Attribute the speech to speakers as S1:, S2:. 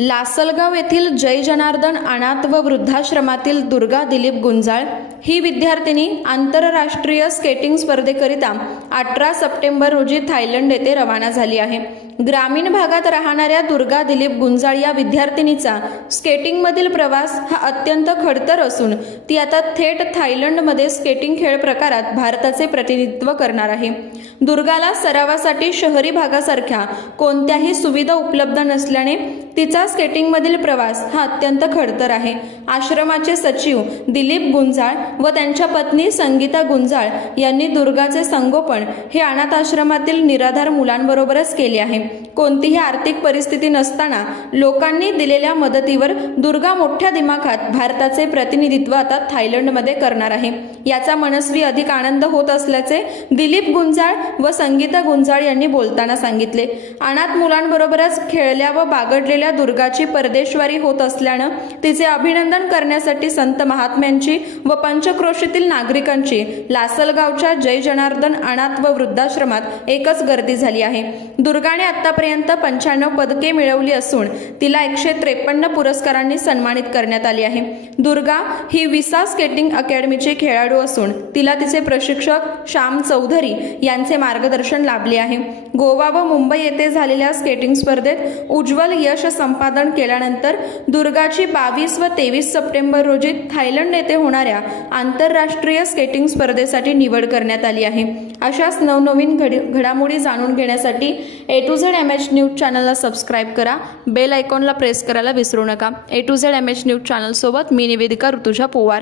S1: लासलगाव येथील जय जनार्दन अनाथ व वृद्धाश्रमातील दुर्गा दिलीप गुंजाळ ही विद्यार्थिनी आंतरराष्ट्रीय स्केटिंग स्पर्धेकरिता अठरा सप्टेंबर रोजी थायलंड येथे रवाना झाली आहे. ग्रामीण भागात राहणाऱ्या दुर्गा दिलीप गुंजाळ या विद्यार्थिनीचा स्केटिंगमधील प्रवास हा अत्यंत खडतर असून ती आता थेट थायलंडमध्ये स्केटिंग खेळ प्रकारात भारताचे प्रतिनिधित्व करणार आहे. दुर्गाला सरावासाठी शहरी भागासारख्या कोणत्याही सुविधा उपलब्ध नसल्याने तिचा स्केटिंगमधील प्रवास हा अत्यंत खडतर आहे. आश्रमाचे सचिव दिलीप गुंजाळ व त्यांच्या पत्नी संगीता गुंजाळ यांनी दुर्गाचे संगोपन हे अनाथ आश्रमातील निराधार मुलांबरोबरच केले आहे. कोणतीही आर्थिक परिस्थिती नसताना लोकांनी दिलेल्या मदतीवर दुर्गा मोठ्या दिमाखात भारताचे प्रतिनिधित्व आता थायलंडमध्ये करणार आहे. याचा मनस्वी अधिक आनंद होत असल्याचे दिलीप गुंजाळ व संगीता गुंजाळ यांनी बोलताना सांगितले. अनाथ मुलांबरोबरच खेळल्या व बागडलेल्या दुर्गा दुर्गाची परदेशवारी होत असल्यानं तिचे अभिनंदन करण्यासाठी संत महात्म्यांची व पंचक्रोशीतील नागरिकांची लासलगावच्या जय जनार्दन अनाथ व वृद्धाश्रमात एकच गर्दी झाली आहे. दुर्गाने आतापर्यंत पंच्याण्णव पदके मिळवली असून तिला एकशे त्रेपन्न पुरस्कारांनी सन्मानित करण्यात आली आहे. दुर्गा ही विसा स्केटिंग अकॅडमीची खेळाडू असून तिला तिचे प्रशिक्षक श्याम चौधरी यांचे मार्गदर्शन लाभले आहे. गोवा व मुंबई येथे झालेल्या स्केटिंग स्पर्धेत उज्ज्वल यश संपादन केल्यानंतर दुर्गाची बावीस व तेवीस सप्टेंबर रोजी थायलंड येथे होणाऱ्या आंतरराष्ट्रीय स्केटिंग स्पर्धेसाठी निवड करण्यात आली आहे. अशाच नवनवीन घडी घडामोडी जाणून घेण्यासाठी A to Z M H news चॅनलला सबस्क्राईब करा. बेल आयकॉनला प्रेस करायला विसरू नका. A to Z M H news चॅनलसोबत मी निवेदिका ऋतुजा पोवार.